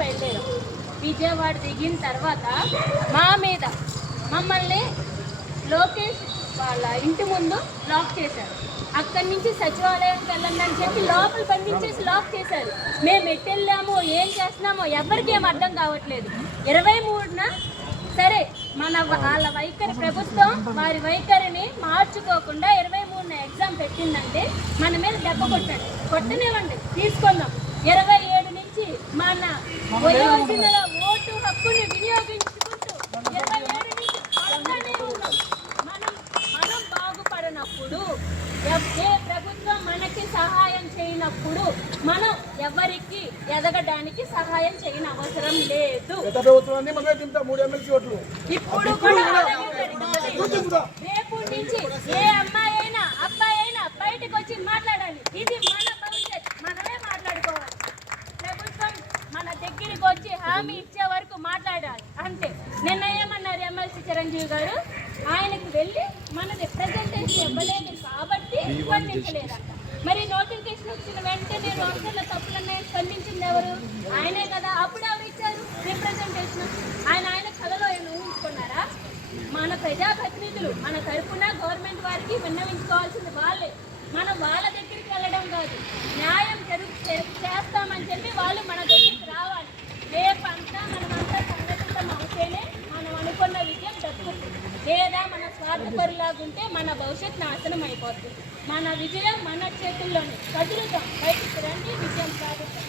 బయలుదేరాం. విజయవాడ దిగిన తర్వాత మా మీద మమ్మల్ని లోకేష్ వాళ్ళ ఇంటి ముందు లాక్ చేశారు. అక్కడి నుంచి సచివాలయంకి వెళ్ళండి అని చెప్పి లోపల బంధించేసి లాక్ చేశారు. మేము ఎటు వెళ్ళామో ఏం చేస్తున్నామో ఎవరికి ఏం అర్థం కావట్లేదు. 23న సరే వాళ్ళ వైఖరి, ప్రభుత్వం వారి వైఖరిని మార్చుకోకుండా 23న ఎగ్జామ్ పెట్టిందంటే మన మీద దెబ్బ కొట్టనివ్వండి, తీసుకుందాం. 27 నుంచి మన వయోజనుల ఓటు హక్కుని వినియోగించుకుంటూ 27 నుంచి పడతానే ఉన్నాం. మనం బాగుపడినప్పుడు, ఏ ప్రభుత్వం మనకి సహాయం చేయనప్పుడు మనం ఎవరికి ఎదగడానికి సహాయం చేయని అవసరం లేదు. ఇప్పుడు కూడా రేపు నుంచి ఏ అమ్మాయి అయినా అబ్బాయి అయినా బయటకు వచ్చి మాట్లాడాలి. ఇది మన భవిష్యత్, మనమే మాట్లాడుకోవాలి. ప్రభుత్వం మన దగ్గరికి వచ్చి హామీ ఇచ్చే వరకు మాట్లాడాలి అంతే. నిన్న ఏమన్నారు ఎమ్మెల్సీ చిరంజీవి గారు, ఆయనకు వెళ్ళి మన రిప్రజెంటేషన్ ఇవ్వలేదు కాబట్టి స్పందించలేదంట. మరి నోటిఫికేషన్ వచ్చిన వెంటనే రాష్ట్రంలో తప్పులన్నాయి స్పందించింది ఎవరు? ఆయనే కదా. అప్పుడు ఎవరు ఇచ్చారు రిప్రజెంటేషన్? ఆయన కళలో ఏమైనా ఊహించుకున్నారా? మన ప్రజాప్రతినిధులు మన తరఫున గవర్నమెంట్ వారికి విన్నవించుకోవాల్సింది వాళ్ళే. మనం వాళ్ళ దగ్గరికి వెళ్ళడం కాదు, న్యాయం చేస్తామని చెప్పి వాళ్ళు మన దగ్గరికి రావాలి. రేపంతా మనమంతా సంఘటితం అవుతేనే మనం అనుకున్న విజయం దక్కుతుంది. లేదా మన స్వార్థపరులాగుంటే మన భవిష్యత్ నాశనం అయిపోతుంది. మన విజయం మన చేతుల్లోనే. కదులుతాం, బయటికి రండి, విజయం సాధిద్దాం.